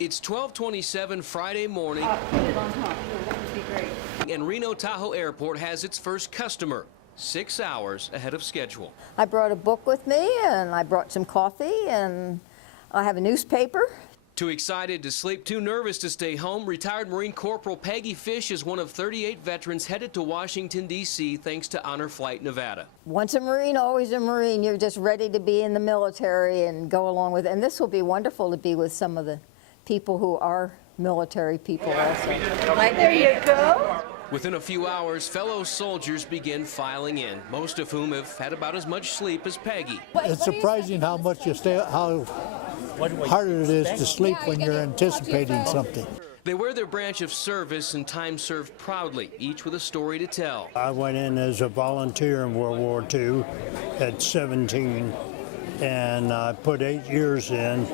It's 12:27 Friday morning, Put it on top. That would be great. and Reno Tahoe Airport has its first customer, 6 hours ahead of schedule. I brought a book with me, and I brought some coffee, and I have a newspaper. Too excited to sleep, too nervous to stay home, retired Marine Corporal Peggy Fish is one of 38 veterans headed to Washington, D.C. thanks to Honor Flight Nevada. Once a Marine, always a Marine. You're just ready to be in the military and go along with it. And this will be wonderful to be with some of the people who are military people also. Right, there you go. Within a few hours, fellow soldiers begin filing in, most of whom have had about as much sleep as Peggy. It's surprising how much how harder it is to sleep when you're anticipating something. They wear their branch of service and time served proudly, each with a story to tell. I went in as a volunteer in World War II at 17, and I put 8 years in.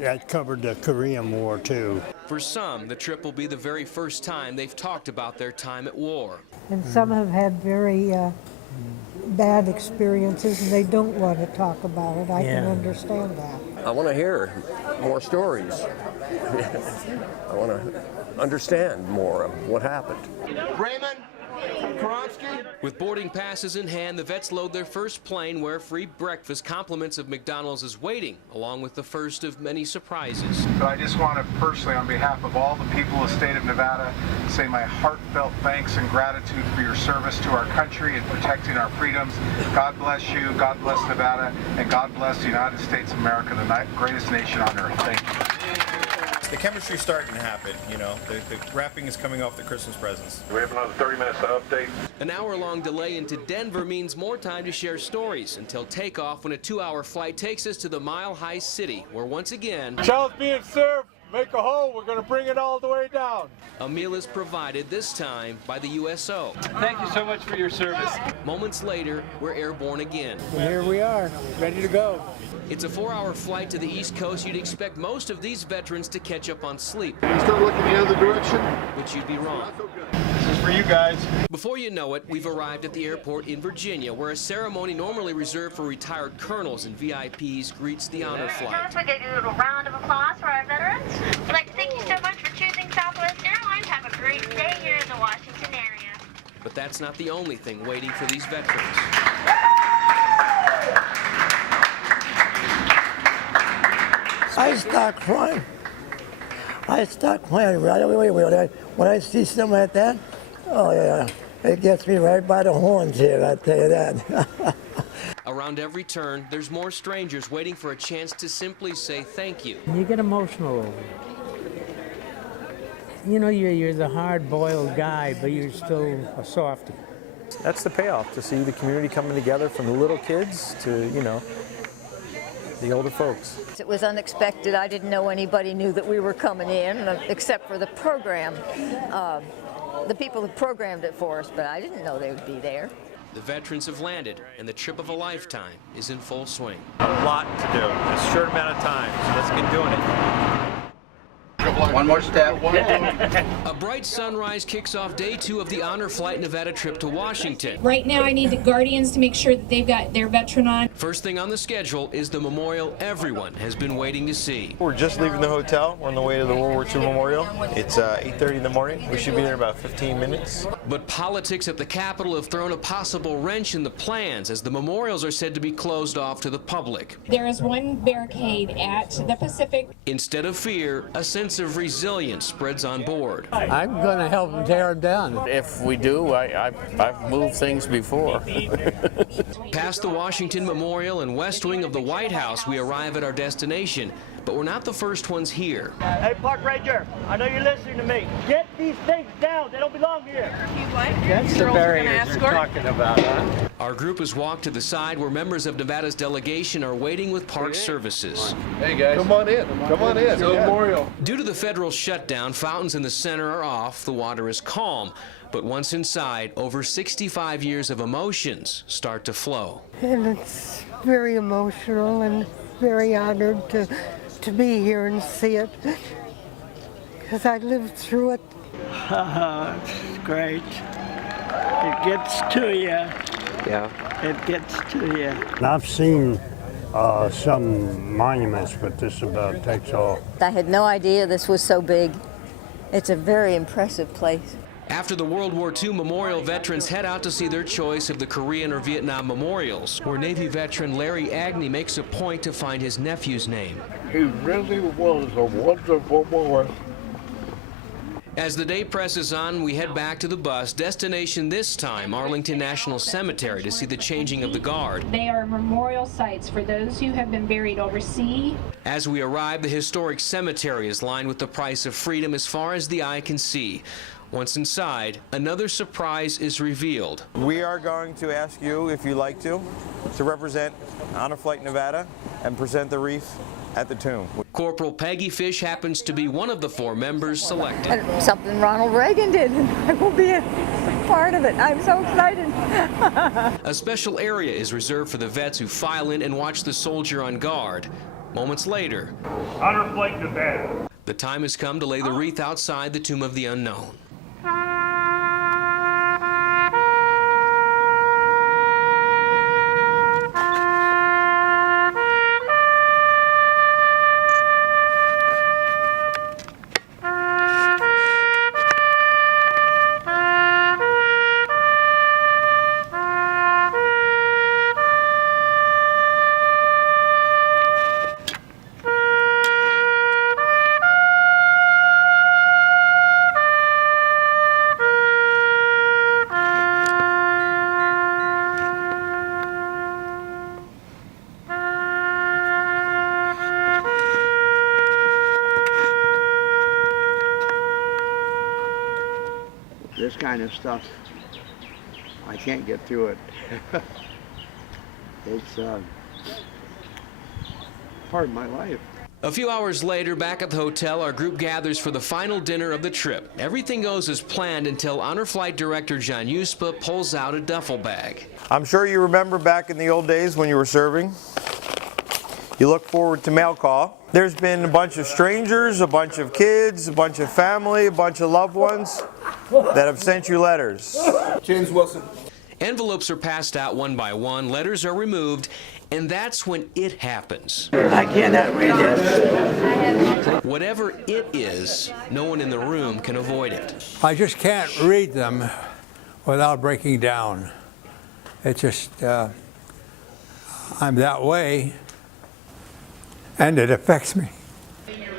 That covered the Korean War, too. For some, the trip will be the very first time they've talked about their time at war. And some have had very bad experiences, and they don't want to talk about it. I can understand that. I want to hear more stories. I want to understand more of what happened. Raymond Kronsky. With boarding passes in hand, the vets load their first plane where free breakfast compliments of McDonald's is waiting, along with the first of many surprises. But I just want to personally, on behalf of all the people of the state of Nevada, say my heartfelt thanks and gratitude for your service to our country and protecting our freedoms. God bless you, God bless Nevada, and God bless the United States of America, the greatest nation on earth. Thank you. The chemistry's starting to happen, you know. The wrapping is coming off the Christmas presents. We have another 30 minutes to update. An hour-long delay into Denver means more time to share stories until takeoff when a 2-hour flight takes us to the Mile High City, where once again, Child's being served. Make a hole. We're going to bring it all the way down. a meal is provided, this time by the USO. Thank you so much for your service. Moments later, we're airborne again. Here we are, ready to go. It's a 4-hour flight to the East Coast. You'd expect most of these veterans to catch up on sleep, Start looking the other direction. but you'd be wrong. This is for you guys. Before you know it, we've arrived at the airport in Virginia, where a ceremony normally reserved for retired colonels and VIPs greets the honor flight. First, we're going to do a little round of applause for our veterans. We'd like to thank you so much for choosing Southwest Airlines. Have a great day here in the Washington area. But that's not the only thing waiting for these veterans. I start crying. Right away when I see something like that. Oh yeah, it gets me right by the horns here, I tell you that. Around every turn, there's more strangers waiting for a chance to simply say thank you. You get emotional over it. You know, you're the hard-boiled guy, but you're still a softie. That's the payoff, to see the community coming together from the little kids to, you know, the older folks. It was unexpected. I didn't know anybody knew that we were coming in, except for the program, the people who programmed it for us, but I didn't know they would be there. The veterans have landed, and the trip of a lifetime is in full swing. A lot to do. It's a short amount of time, so let's get doing it. One more step. A bright sunrise kicks off day 2 of the Honor Flight Nevada trip to Washington. Right now, I need the Guardians to make sure that they've got their veteran on. First thing on the schedule is the memorial everyone has been waiting to see. We're just leaving the hotel. We're on the way to the World War II Memorial. It's 8:30 in the morning. We should be there in about 15 minutes. But politics at the Capitol have thrown a possible wrench in the plans, as the memorials are said to be closed off to the public. There is one barricade at the Pacific. Instead of fear, a sense of resilience spreads on board. I'm going to help them tear them down. If we do, I've moved things before. Past the Washington Memorial and west wing of the White House, we arrive at our destination, but we're not the first ones here. Hey, Park Ranger, I know you're listening to me. Get these things down. They don't belong here. That's the barriers you're talking about, huh? Our group has walked to the side where members of Nevada's delegation are waiting with park services. Hey, guys. Come on in. Come on in. Memorial. Due to the federal shutdown, fountains in the center are off, the water is calm. But once inside, over 65 years of emotions start to flow. And it's very emotional and very honored to be here and see it, because I lived through it. It's great. It gets to you. Yeah. It gets to you. And I've seen some monuments, but this about takes all. I had no idea this was so big. It's a very impressive place. After the World War II memorial, veterans head out to see their choice of the Korean or Vietnam memorials, where Navy veteran Larry Agnew makes a point to find his nephew's name. He really was a wonderful boy. As the day presses on, we head back to the bus. Destination this time, Arlington National Cemetery, to see the changing of the guard. They are memorial sites for those who have been buried overseas. As we arrive, the historic cemetery is lined with the price of freedom as far as the eye can see. Once inside, another surprise is revealed. We are going to ask you, if you'd like to represent Honor Flight Nevada and present the wreath at the tomb. Corporal Peggy Fish happens to be one of the 4 members selected. Something Ronald Reagan did, and I will be a part of it. I'm so excited. A special area is reserved for the vets who file in and watch the soldier on guard. Moments later, Honor Flight Nevada. the time has come to lay the wreath outside the Tomb of the Unknown. This kind of stuff, I can't get through it. It's part of my life. A few hours later, back at the hotel, our group gathers for the final dinner of the trip. Everything goes as planned until Honor Flight Director John Uspa pulls out a duffel bag. I'm sure you remember back in the old days when you were serving. You look forward to mail call. There's been a bunch of strangers, a bunch of kids, a bunch of family, a bunch of loved ones that have sent you letters. James Wilson. Envelopes are passed out one by one, letters are removed, and that's when it happens. I cannot read this. Whatever it is, no one in the room can avoid it. I just can't read them without breaking down. It's just, I'm that way, and it affects me.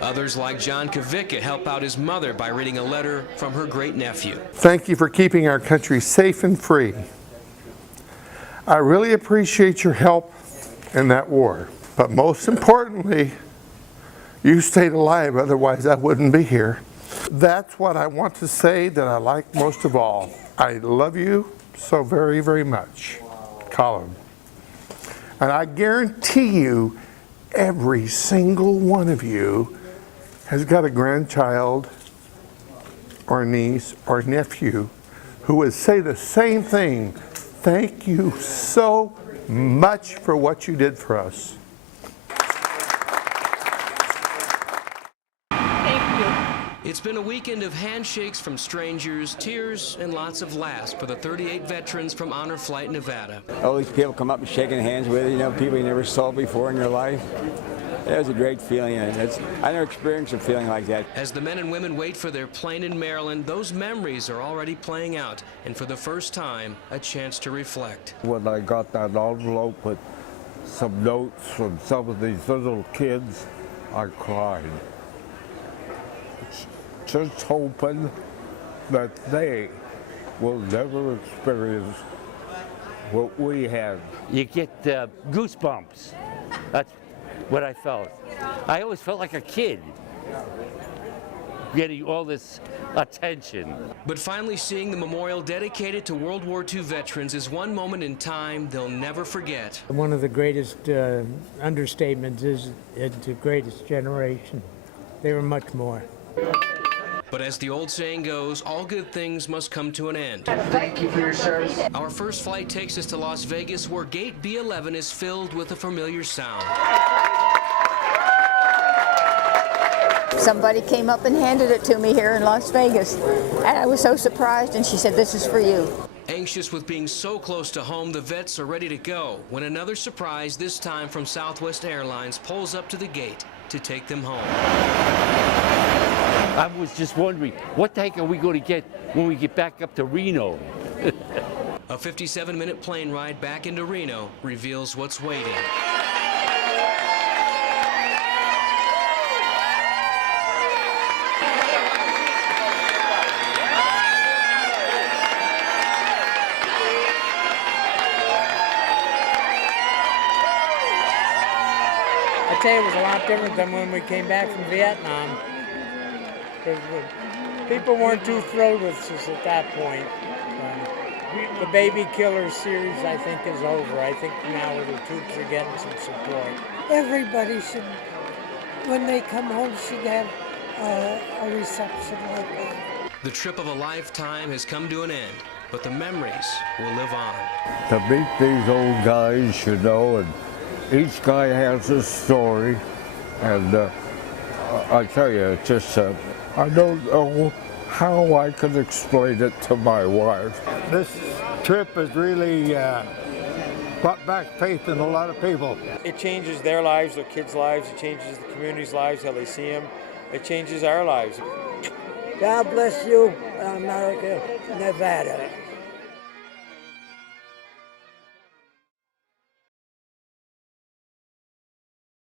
Others, like John Kavicka, help out his mother by reading a letter from her great-nephew. Thank you for keeping our country safe and free. I really appreciate your help in that war. But most importantly, you stayed alive, otherwise I wouldn't be here. That's what I want to say that I like most of all. I love you so very, very much, Colin. And I guarantee you, every single one of you has got a grandchild or niece or nephew who would say the same thing. Thank you so much for what you did for us. Thank you. It's been a weekend of handshakes from strangers, tears, and lots of laughs for the 38 veterans from Honor Flight Nevada. All these people come up and shaking hands with you, people you never saw before in your life. It was a great feeling, and I never experienced a feeling like that. As the men and women wait for their plane in Maryland, those memories are already playing out, and for the first time, a chance to reflect. When I got that envelope with some notes from some of these little kids, I cried. Just hoping that they will never experience what we had. You get goosebumps. That's what I felt. I always felt like a kid getting all this attention. But finally seeing the memorial dedicated to World War II veterans is one moment in time they'll never forget. One of the greatest understatements is it's the greatest generation. They were much more. But as the old saying goes, all good things must come to an end. Thank you for your service. Our first flight takes us to Las Vegas, where Gate B11 is filled with a familiar sound. Somebody came up and handed it to me here in Las Vegas, and I was so surprised, and she said, "This is for you." Anxious with being so close to home, the vets are ready to go when another surprise, this time from Southwest Airlines, pulls up to the gate to take them home. I was just wondering, what the heck are we going to get when we get back up to Reno? A 57-minute plane ride back into Reno reveals what's waiting. I tell you, it was a lot different than when we came back from Vietnam. Because people weren't too thrilled with us at that point. The Baby Killer series, I think, is over. I think now the troops are getting some support. Everybody should, when they come home, should have a reception like that. The trip of a lifetime has come to an end, but the memories will live on. To meet these old guys, you know, and each guy has his story, and I tell you, it's just, I don't know how I could explain it to my wife. This trip has really brought back faith in a lot of people. It changes their lives, their kids' lives. It changes the community's lives, how they see them. It changes our lives. God bless you, America, Nevada.